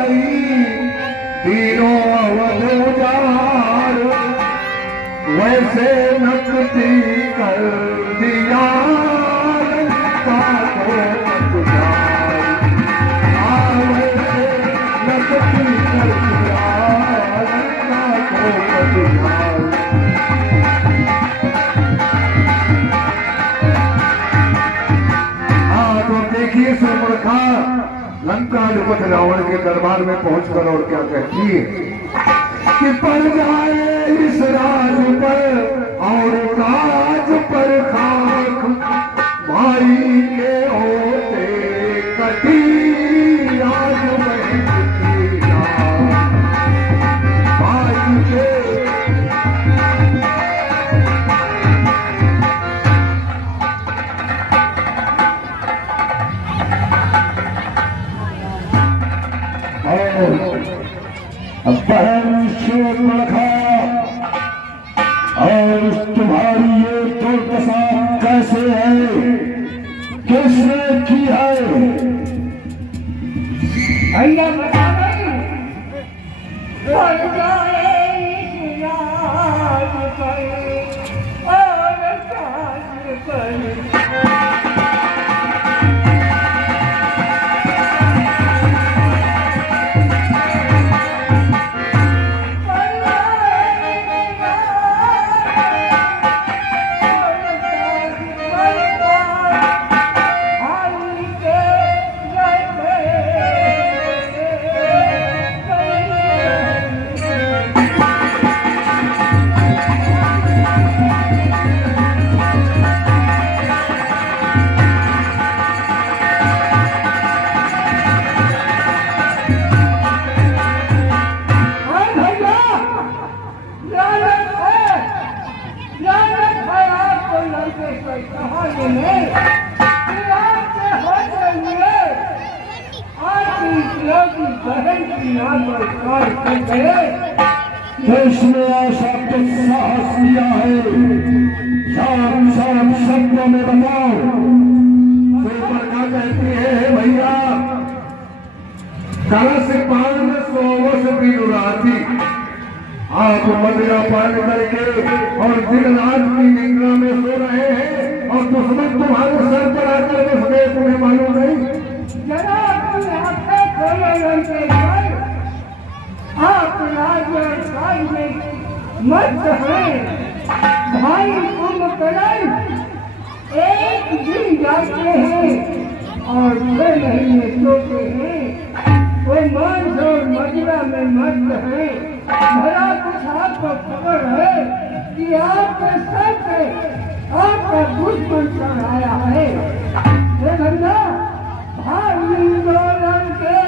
गई तीनों अवध उजाड़, वैसे नकदी कर दिया लंका को उजाड़। वैसे नकदी कर दिया लंका को उजाड़। तो देखिए सुपर्णखा लंका निपट रावण के दरबार में पहुंचकर और क्या कहती है कि पड़ जाए इस राज पर और काज पर खाक, भाई के होते कटी आज बहन भाई के। बहन शूर्पणखा और तुम्हारी ये दुर्दशा कैसे है, किसने की है? भैया बता इसने ऐसा कुछ साहस किया है, साफ शब्दों में बताओ। सुपर्णखा कहती है भैया कलश पान सोवस भी उड़ाती, आप मदिरा पान करके और दिन रात की निद्रा में सो रहे हैं और दुश्मन तुम्हारे सर पर आकर बस गए, तुम्हें मालूम नहीं? आप राजस्थान में मत हैं भाई, कुंभकर्ण एक दिन जाते हैं और 6 महीने सोते हैं। वो मांस और मदिरा में मत है, भला कुछ आपको खबर है कि आपके सर पे आपका दुश्मन चढ़ाया है। भैया भाई दोलन के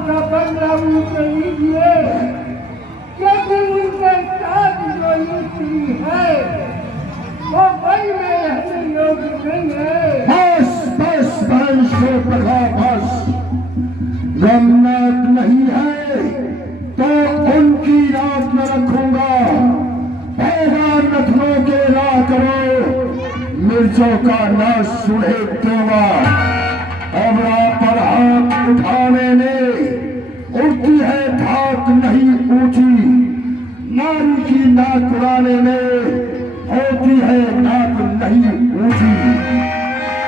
उनका बदलाव कर लीजिए, क्योंकि उनके साथ जो स्त्री है वो वन में रहने योग्य नहीं है। बस बस बहन शोभा बस, गमनाथ नहीं है तो उनकी रात न रखूंगा। पैगाम नथनों के ला करो, मिर्चों का न सुने दूंगा। अमरा पर हाथ उठाने में उड़ती है धाक नहीं ऊंची, नारी की नाक उड़ाने में होती है नाक नहीं ऊंची।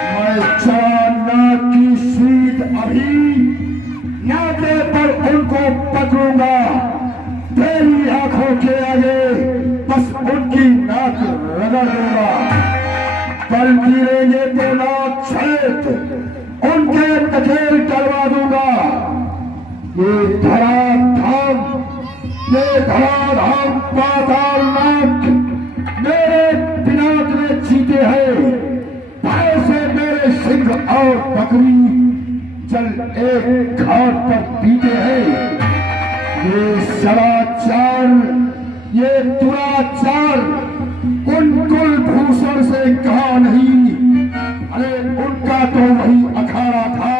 मैं चार नाक की सीट अभी नाके पर उनको पकड़ूंगा, तेरी आंखों के आगे बस उनकी नाक रगड़ दूंगा। कल गिरेंगे तो नाक छेद उनके तकेल करवा दूंगा। ये धराधाम पाताल नाक मेरे दिमाग में चीते हैं, ऐसे मेरे सिंह और बकरी चल एक घाट पर पीते हैं। ये सदाचार, ये दुराचार उन कुलभूषण से कहा नहीं। अरे उनका तो वही अखाड़ा था,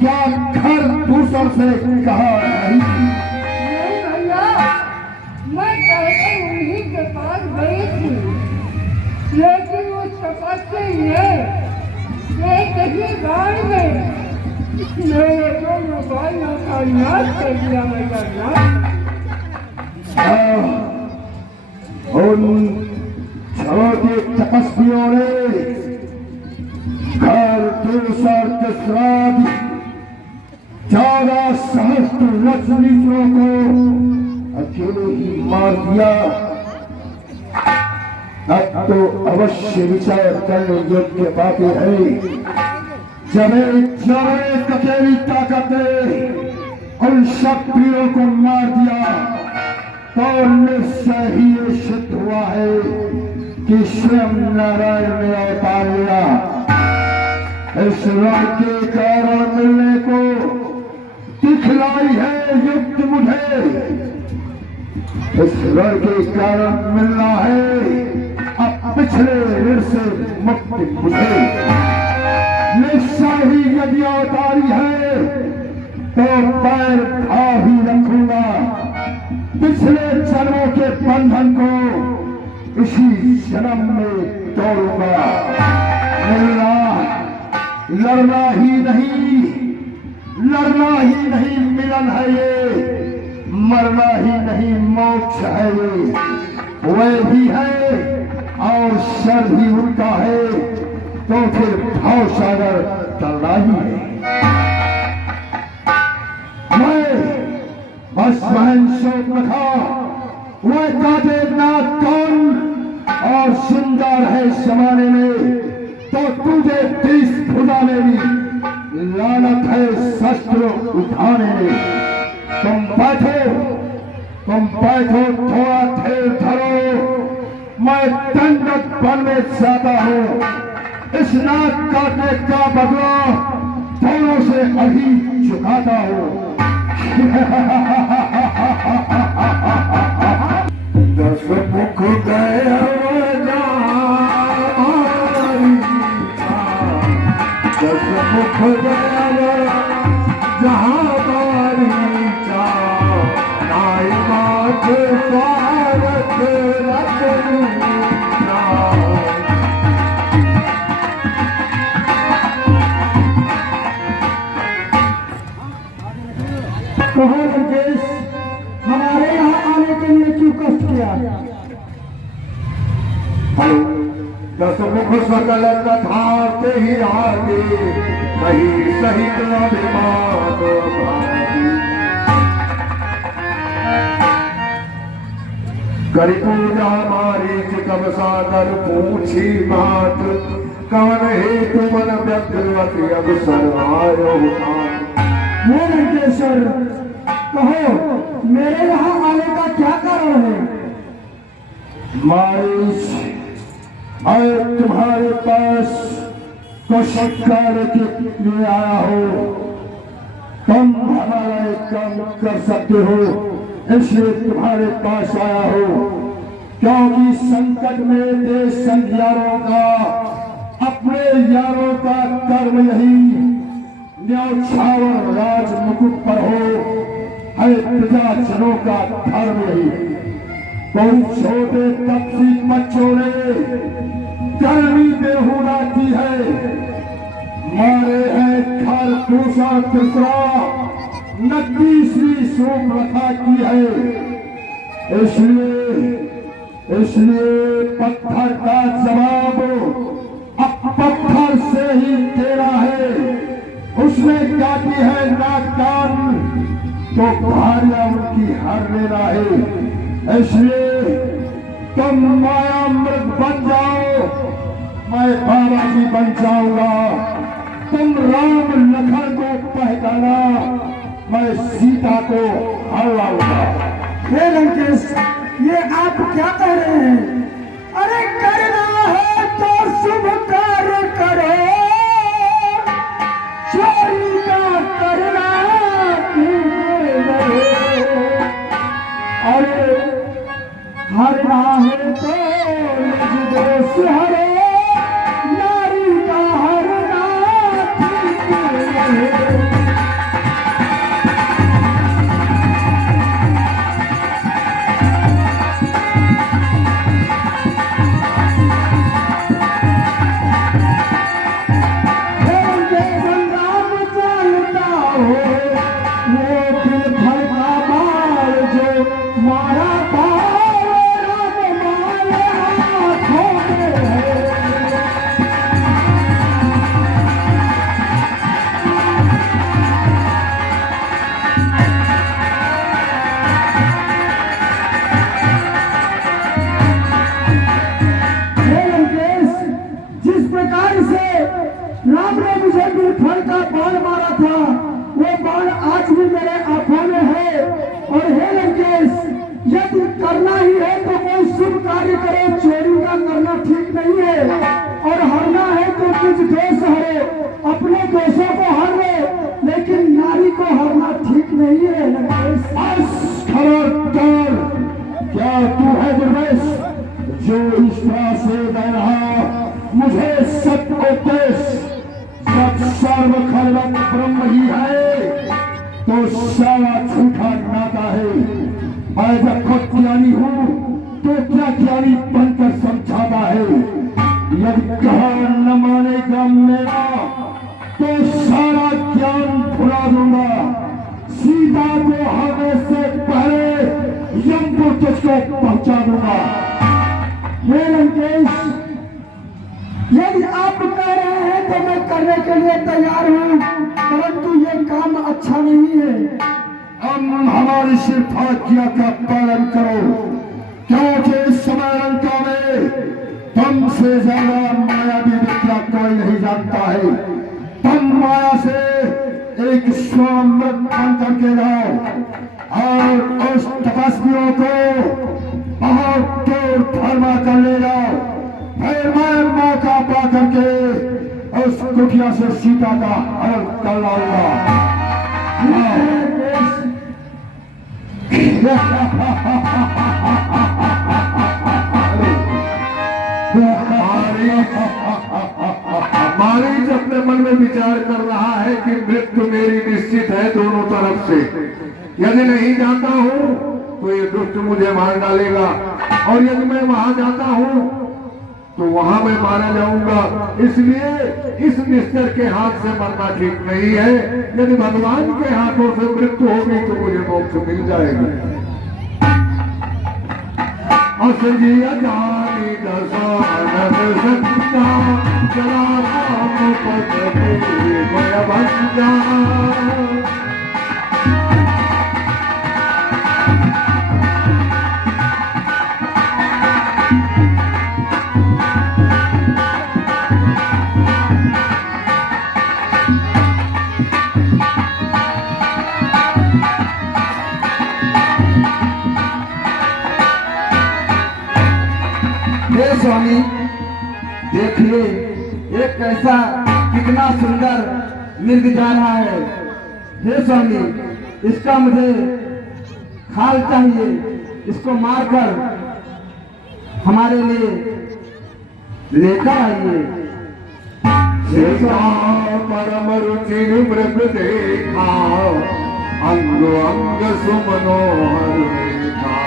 क्या घर दूसर से कहा नहीं। नहीं भैया, मैं पहले उन्हीं के पास गई थी, लेकिन वो चपाते हैं कहीं गाड़ में मेरे दोनों भाइयों का नाश कर दिया। मेरा नाश उन छोटे तपस्वियों ने घर दूसर के श्राद्ध 14 सहस्त्र रजनीतियों को अकेले ही मार दिया। अब तो अवश्य विचार करने योग्य बातें है। जब एक अकेली ताकत ने उन शक्तियों को मार दिया तो निश्चय ही ये सिद्ध हुआ है कि स्वयं नारायण ने अवतार लिया। इस रण के कारण मिलने को दिखलाई है युक्त मुझे, इस रण के कारण मिलना है अब पिछले ऋण से मुक्ति मुझे। निश्चय ही यदि अवतारी है तो पैर खा ही रखूंगा। पिछले जन्मों के बंधन को इसी जन्म में तोड़ूंगा। मिलना लड़ना ही नहीं मिलन है ये, मरना ही नहीं मोक्ष है ये। वह भी है और शर ही उनका है, तो फिर भाव सागर तलना ही है। मैं बस बहन शोक रखा, वह काटे ना कौन और सुंदर है जमाने में, तो तुझे 30 भुजा में भी लालत है शस्त्र उठाने में। तुम बैठो थोड़ा ठेर धरो, मैं दंडक बनने चाहता हूँ। इस नाक काटने का बदला दोनों से अभी चुकाता हूँ। दस मुख गया दस मुख गया जहाँ बारी चा नाई मात स्वागत रखू। कहो लंकेश, हमारे यहाँ आने के लिए क्यों कष्ट किया? दस मुख सकल कथाते ही आगे कहीं सहित अभिमान भागी। करी पूजा हमारी कब सागर पूछी मात, कवन हेतु मन व्यक्तिवती अब सर्वायो हे लंकेश्वर, कहो मेरे यहाँ आने का क्या कारण है? मारिश और तुम्हारे पास कुछ कार्य के लिए आया हो। तुम हमारा एक काम कर सकते हो, इसलिए तुम्हारे पास आया हो, क्योंकि संकट में देश संघ यारों का, अपने यारों का कर्म यही न्यौछावर राज मुकुट पर हो, है प्रजाजनों का धर्म यही। कोई छोटे तपसी बच्चों ने गर्मी बेहुदा की है, मारे हैं खर दूसरा तीसरा 29वीं सूप रखा की है। इसलिए पत्थर का जवाब अब पत्थर से ही तेरा है। उसने काटी है नाक कान तो भारिया उनकी हर लेना है। इसलिए तुम माया मृग बन जाओ, मैं बाबा जी बन जाऊंगा। तुम राम लखन को पहचाना, मैं सीता को हर लाऊंगा। हे लंकेश, ये आप क्या कह रहे हैं? अरे करना है तो शुभ कार्य करो, चोरी का करना नहीं। अरे हरना है तो निज दोष हरो, नारी का हरना ठीक नहीं। राम ने मुझे गिरफल का बाण मारा था, वो बाण आज भी मेरे आंखों में है। और हे लंकेश, यदि करना ही है तो कोई शुभ कार्य करो, चोरी का करना ठीक नहीं है। और हरना है तो कुछ दोष हरो, अपने दोषों को हर लो, लेकिन नारी को हरना ठीक नहीं है लंकेश। खबरदार, क्या तू है दुर्वेश जो इस तरह से दे रहा मुझे सत्य उपदेश? जब सर्व खलवत ब्रह्म ही है तो सारा झूठा नाता है। मैं जब खुद ज्ञानी हूँ तो क्या ज्ञानी बनकर समझाता है। यदि कहा न मानेगा मेरा तो सारा ज्ञान भुला दूंगा। सीता को आने से पहले यमपुर तुझको पहुंचा दूंगा। हे लंकेश, यदि आप कह रहे हैं तो मैं करने के लिए तैयार हूँ, परंतु ये काम अच्छा नहीं है। हम हमारी सिर्फ आज्ञा का पालन करो, क्योंकि इस समय लंका में तुमसे ज्यादा मायावी विद्या कोई नहीं जानता है। तुम माया से एक स्वामृत बन करके जाओ और उस तपस्वियों को बहुत दूर फरमा कर ले जाओ। फिर मैं मौका पा करके उस कुटिया से सीता का हल कर लाऊंगा। मारीच अपने मन में विचार कर रहा है कि मृत्यु मेरी निश्चित है दोनों तरफ से। यदि नहीं जाता हूँ तो ये दुष्ट मुझे मार डालेगा, और यदि मैं वहां जाता हूँ तो वहां मैं मारा जाऊंगा। इसलिए इस निश्चर के हाथ से मरना ठीक नहीं है। यदि भगवान के हाथों से मृत्यु होगी तो मुझे मोक्ष मिल जाएगी। असजिया जानी दसानन सत्ता जला राम पद मैं भंजा। स्वामी देखिए, एक ऐसा कितना सुंदर मृग जा रहा है। हे स्वामी, इसका मुझे खाल चाहिए, इसको मारकर हमारे लिए लेकर आइए। सीता परम रुचि मृग देखा, अंग अंग सुमनोहर देखा,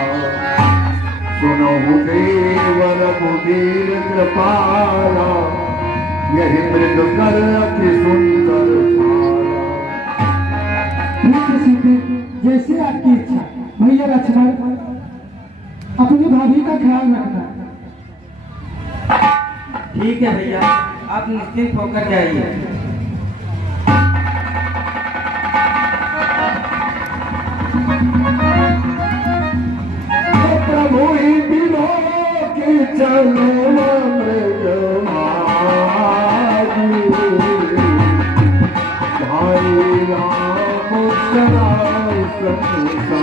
सुनहु देवर मुदीर कृपाला, यही मृग कर अति सुंदर छाला। ठीक है सीते, जैसे आपकी इच्छा। भैया लक्ष्मण, अपनी भाभी का ख्याल रखना। ठीक है भैया, आप निश्चिंत होकर जाइए। प्रभु ही दिलो की चलो मृग मारी, भाई राम सराय संसारी।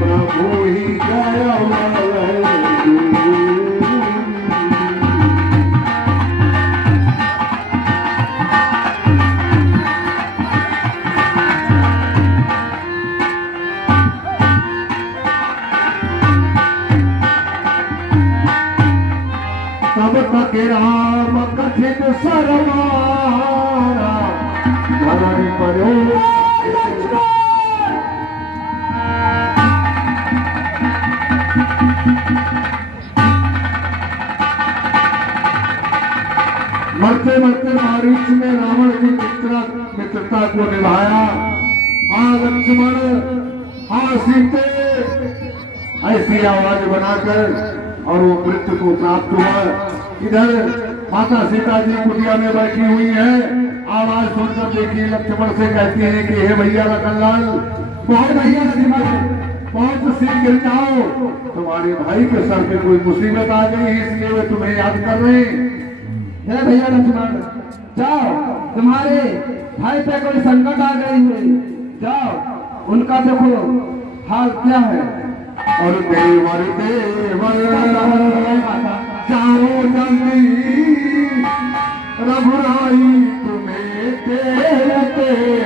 प्रभु ही गया तब तक राम कथित सरमारा, धरण परो मरते मरते मारीच में रावण की मित्रता को निभाया। हाँ लक्ष्मण, हाँ सीते, ऐसी आवाज बनाकर और वो मृत्यु को प्राप्त हुआ। इधर माता सीता जी कुटिया में बैठी हुई है। आवाज सुनकर देखिए लक्ष्मण से कहती है कि हे भैया लखनलाल, बहुत भैया बहुत शीघ्र जाओ, तुम्हारे भाई के सर पे कोई मुसीबत आ गई, इसलिए वे तुम्हें याद कर रहे हैं। हे भैया लक्ष्मण, जाओ, तुम्हारे भाई पे कोई संकट आ गई है, जाओ उनका देखो हाल क्या है। और देवर देवर जाओ जल्दी, रघुराई तुम्हें कहते हैं।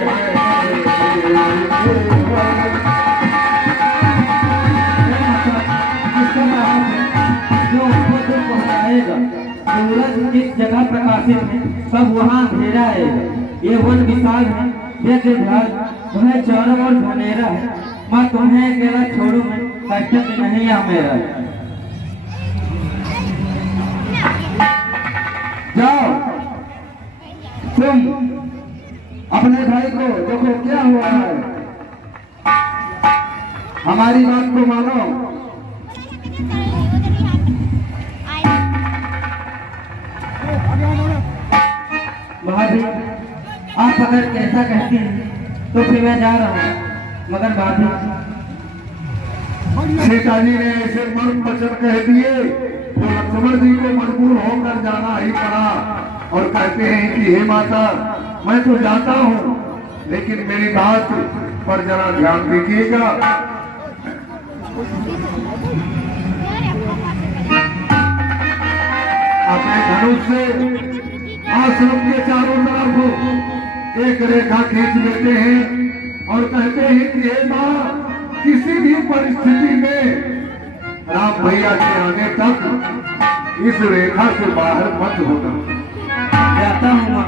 जो उनको दुख पहुंचाएगा, सूरज जिस जगह प्रकाशित है सब वहाँ अंधेरा आएगा। ये वन विशाल है, ये तुम्हें चारों ओर घनेरा है। मैं तुम्हें अकेला छोड़ू मैं, कष्ट नहीं आ मेरा। जाओ तुम अपने भाई को देखो क्या हुआ है, हमारी बात को मानो। भाभी, आप अगर कैसा कहती हैं तो फिर मैं जा रहा हूँ, मगर भाभी सीता जी ने ऐसे मर्म वचन कह दिए तो लक्ष्मण जी को मजबूर होकर जाना ही पड़ा। और कहते हैं कि हे माता, मैं तो जाता हूँ, लेकिन मेरी बात पर जरा ध्यान दीजिएगा। अपने धनुष से आश्रम के चारों तरफ एक रेखा खींच लेते हैं और कहते हैं कि हे माँ, किसी भी परिस्थिति में राम भैया के आने तक इस रेखा से बाहर मत होना। जाता हूँ माँ,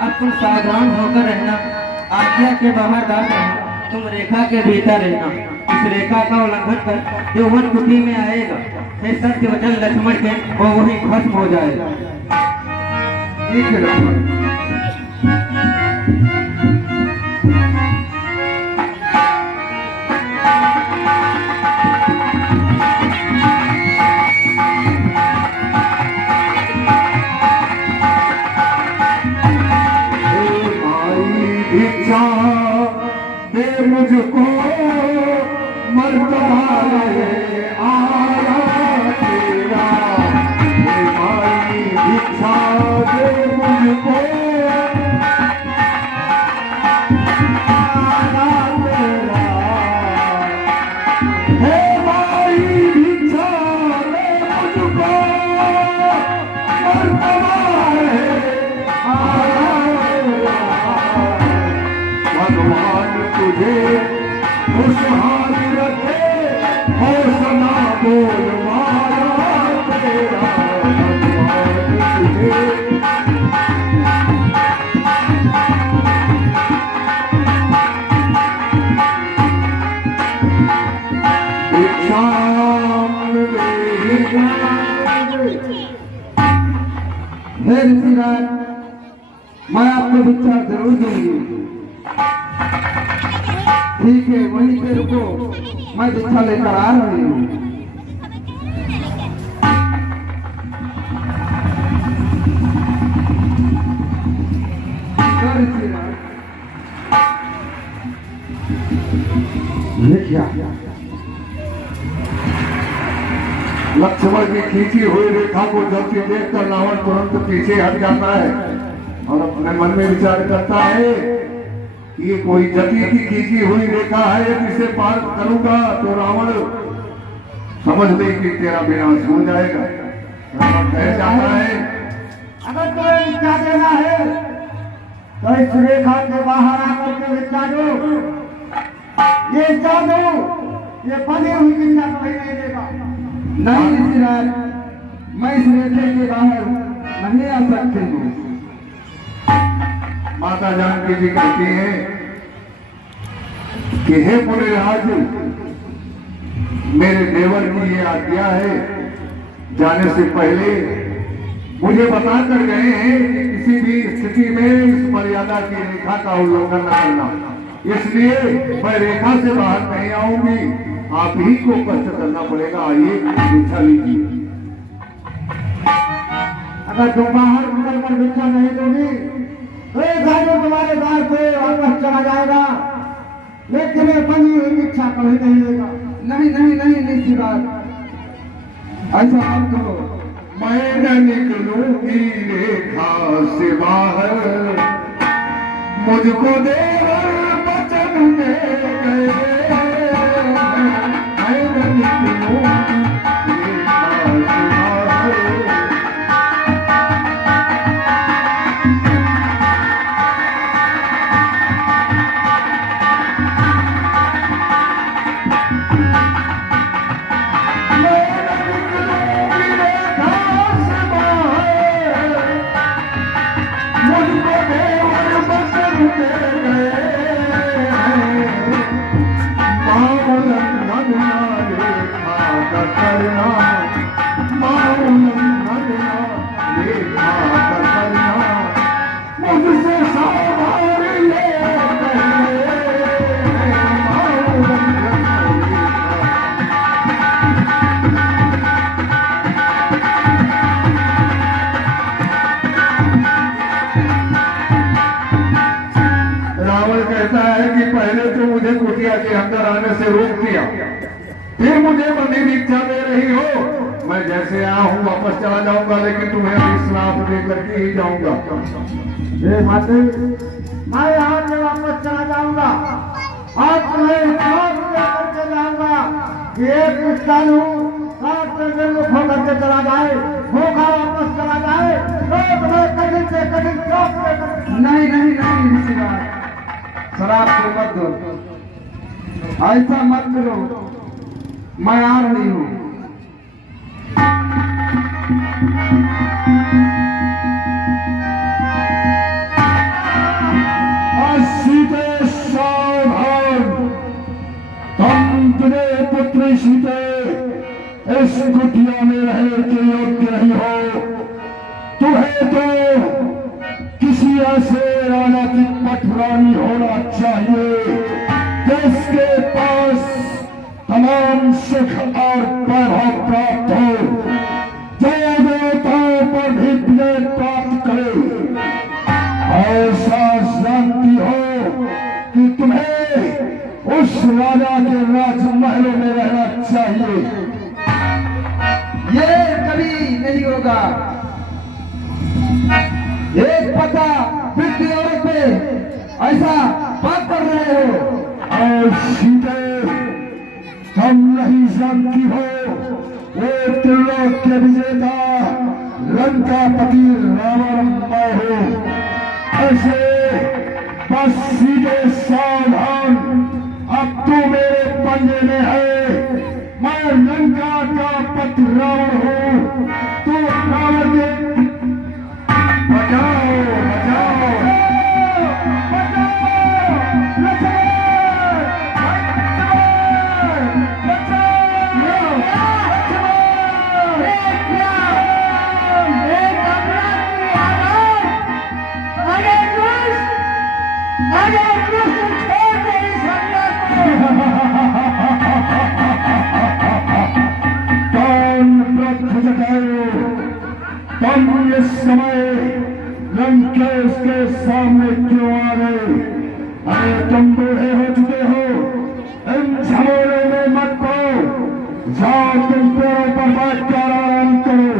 अब तुम सावधान होकर रहना, आज्ञा के बाहर ना रहना, तुम रेखा के भीतर रहना। इस रेखा का उल्लंघन कर जो वन कुटी में आएगा, हे सत्य वचन लक्ष्मण के वो वही भस्म हो जाएगा। ठीक है लक्ष्मण। मुझको मर्तबा रहे आया तेरा, हे माई भिक्षा दे मुझको आया तेरा, हे माई भिक्षा दे मुझको मर्तबा रहे आया तेरा, भगवान तुझे खुशहाल रखे हो सना बोल माया तेरा, भगवान तुझे हे ऋषिराज, मैं आपको भिक्षा जरूर दूंगी। ठीक है, वहीं पे रुको, मैं भिक्षा लेकर आ रही हूँ। ऋषिराज, ये क्या? लक्ष्मण की खींची हुई रेखा को जलती देखकर रावण तुरंत पीछे हट जाता है और अपने मन में विचार करता है कि ये कोई जति की खींची हुई रेखा है, जिसे पार करूंगा तो रावण समझ ले कि तेरा विनाश हो जाएगा। रावण कह जाता है, अगर तुम्हें भिक्षा देना है तो इस रेखा के बाहर आकर के भिक्षा दो। ये जादू, ये बनी हुई भिक्षा कभी नहीं देगा। नहीं ऋषिराज, मैं इस रेखे के बाहर नहीं आ सकती हूँ। माता जानकी जी कहती है कि हे पुण्यराज, मेरे देवर की ये आज्ञा है, जाने से पहले मुझे बता कर गए हैं कि किसी भी स्थिति में इस मर्यादा की रेखा का उल्लंघन न करना, इसलिए मैं रेखा से बाहर नहीं आऊंगी, आप ही को कष्ट करना पड़ेगा। आइए भिक्षा लीजिए। अगर तुम बाहर निकल कर भिक्षा नहीं दोगी तो ये जादू तुम्हारे द्वार पे वापस चला जाएगा, लेकिन ये बनी हुई भिक्षा कभी नहीं लेगा। नहीं नहीं नहीं ऋषिराज, ऐसा मत करो। मैं न निकलूंगी रेखा से बाहर, मुझको देवर वचन दे गए, मैं न निकलूंगी रेखा से बाहर। कहता है कि पहले तो मुझे कुटिया के अंदर आने से रोक दिया, फिर मुझे बंदी भिक्षा दे रही हो। मैं जैसे आया हूँ वापस चला जाऊंगा, लेकिन तुम्हें अभी श्राप दे करके ही जाऊंगा। माते, मैं यहाँ से वापस चला जाऊंगा और तुम्हें श्राप दे करके जाऊंगा कि एक विष्णु सात निर्मुख होकर के चला जाए, भूखा वापस चला जाए, तो तुम्हें कठिन से कठिन श्राप दे करके। नहीं नहीं नहीं ऋषिराज, शराब को मत दो, ऐसा मत करो, मैं आ रही हूँ। सीते सावधान, तुम तेरे पुत्र सीते इस कुटिया में रहने के योग्य नहीं हो। तुम्हें तो किसी ऐसे राजा की पटरानी होना चाहिए जिसके पास तमाम सुख और वैभव प्राप्त हो, जय देवताओं पर भी विजय प्राप्त करे। ऐसा जानती हो कि तुम्हें राजा के राजमहलों में रहना चाहिए। ये कभी नहीं होगा। एक पता वृद्ध औरत पे ऐसा बात कर रहे हो। और सीते तुम नहीं जानती हो वो त्रिलोक के विजेता लंकापति रावण मैं हूँ। ऐसे बस सीधे सावधान, अब तू मेरे पंजे में है। मैं लंका का पति रावण हूँ, तू रावण के बचाओ बचाओ तुम इस समय लंकेश के सामने क्यों आ गए? अरे तुम बूढ़े हो चुके हो, इन झमेलों में मत पड़ो। जाओ तुम पेड़ों पर बैठ कर आराम करो।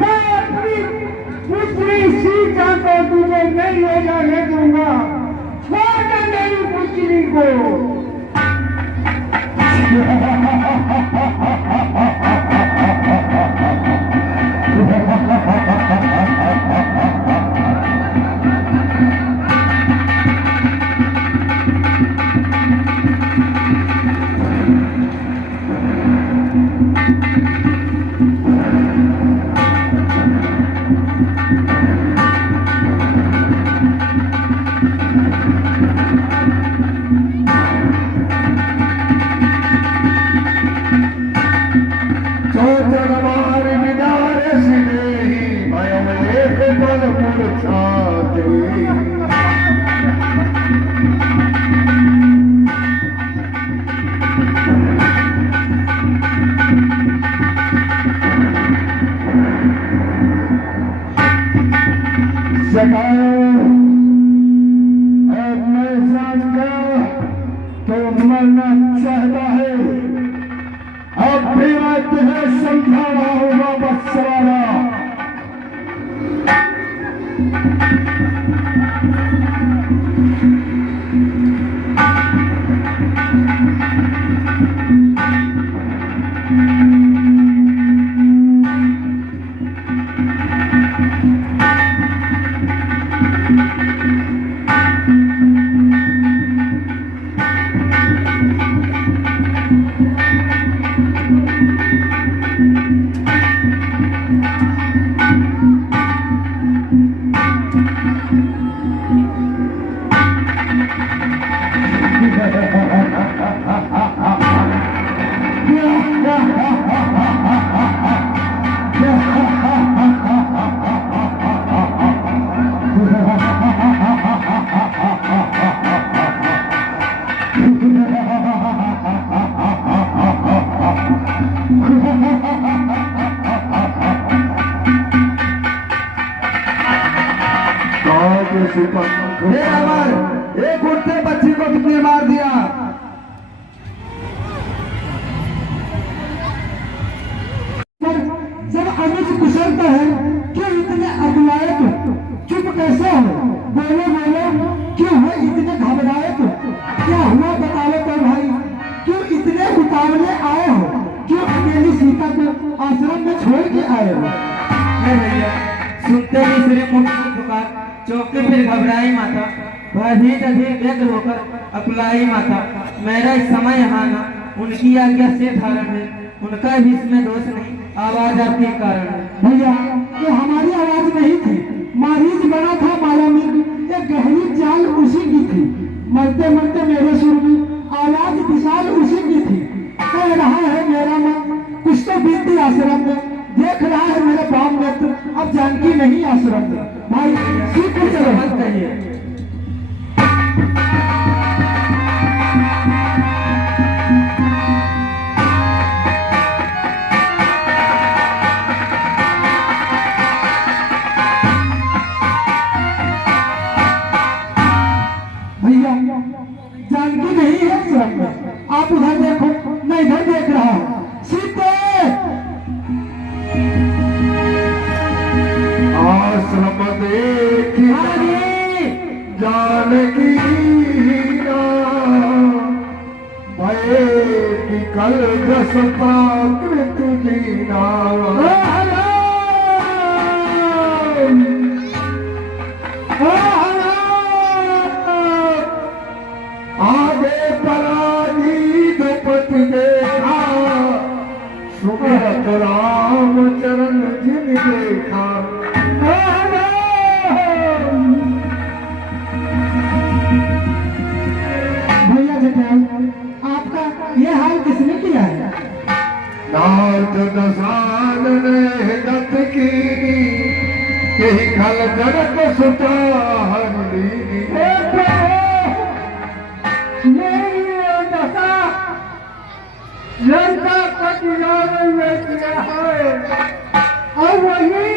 मैं अपनी पुत्री सीता को तुझे नहीं ले जाने दूंगा। छोड़ दे मेरी पुत्री को। अब मैं जान गया तो मरना चाहता है। अब भी मैं तुम्हें समझा रहा हूँ वापस सवारा। एक उठते बच्ची को कितने मार दिया। जब अनुज कुशलता है क्यों इतने अगुलाए तो चुप कैसे हो? बोलो बोलो, क्यों है इतने घबराए तो? क्या हुआ बताओ तो भाई, क्यों इतने उतावले आए हो? क्यों अकेली सीता को आश्रम में छोड़ के आए हो? भैया सुनते ही श्री मुख पुकार चौके फिर घबराई माता, भयभीत अधीर व्यग्र होकर अकुलाई माता। मेरा समय यहाँ ना उनकी आज्ञा से धारण है, उनका भी इसमें दोष नहीं, आवाज आपके कारण है। भैया ये हमारी आवाज नहीं थी, मारीच बना था माया में, ये गहरी चाल उसी की थी। मरते मरते मेरे सुर में आवाज विशाल उसी की थी। कह रहा है मेरा मन कुछ तो बीती आश्रम में, देख रहा है मेरे बाम नेत्र अब जानकी नहीं आश्रम में। भाई सीख चलो मत कहिए। सुमिरत राम चरण जिन देखा। भैया जटायु, आपका ये हाल किसने किया है? नाथ दसानन दत्त कीनी, यही खल जनक सुता हर लीनी। दशा लंका कटियार में किया है, और वही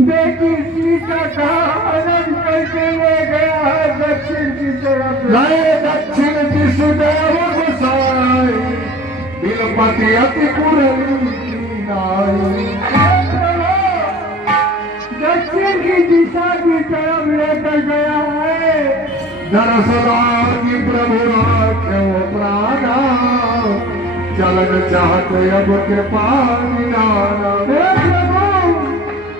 बेटी सीता का हरण करके ले गया है दक्षिण की तरफ। नए दक्षिण दिश देव गोसाई, बिलपति अति कुरली की नाई। दक्षिण की दिशा की तरफ लेकर गया है। दरसरागी प्रभु राख्यो प्राणा, चलन चाहते अब के पानी नाना। हे प्रभु,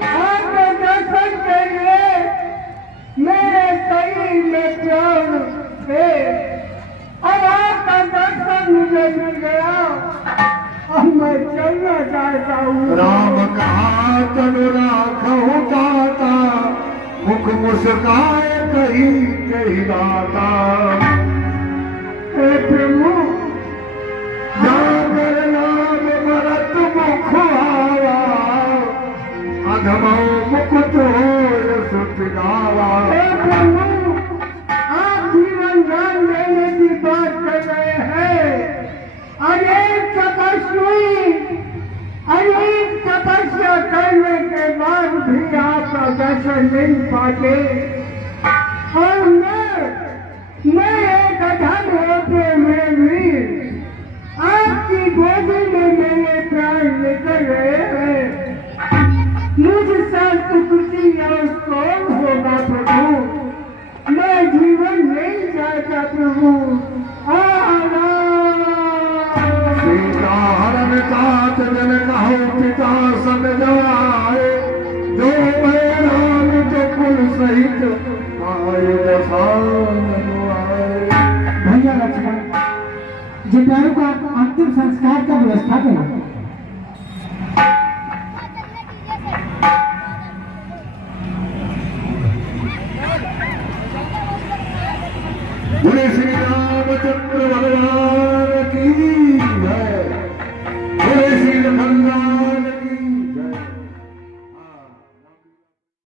आपके दर्शन के लिए मेरे शरीर में प्राण है, और आपका दर्शन मुझे मिल गया, अब मैं चलना चाहता हूँ। राम कहा तनु राखहु दाता, मुख मुस्काए कही कही दाता। हे प्रभु, जागर नाम मरत मुख आवा, अधमौ मुकुट होय सुत गावा। हे प्रभु, आप जीवन दान देने की बात कर रहे हैं। अनेक तपस्या करने के बाद भी आपका दर्शन नहीं पाते, और मैं एक अधम होते हुए भी आपकी गोदी में मेरे प्राण निकल रहे हैं। मुझसे सुकृति और कौन होगा प्रभु, मैं जीवन नहीं चाहता प्रभु। सीता हरण तात जन कहो पिता सन जाए, जो मैं राम जो कुल सहित आए दसान आए। भैया लक्ष्मण, जटायु का अंतिम संस्कार का व्यवस्था करो। बोले श्री रामचंद्र भगवान की जय, बोले श्री लखनलाल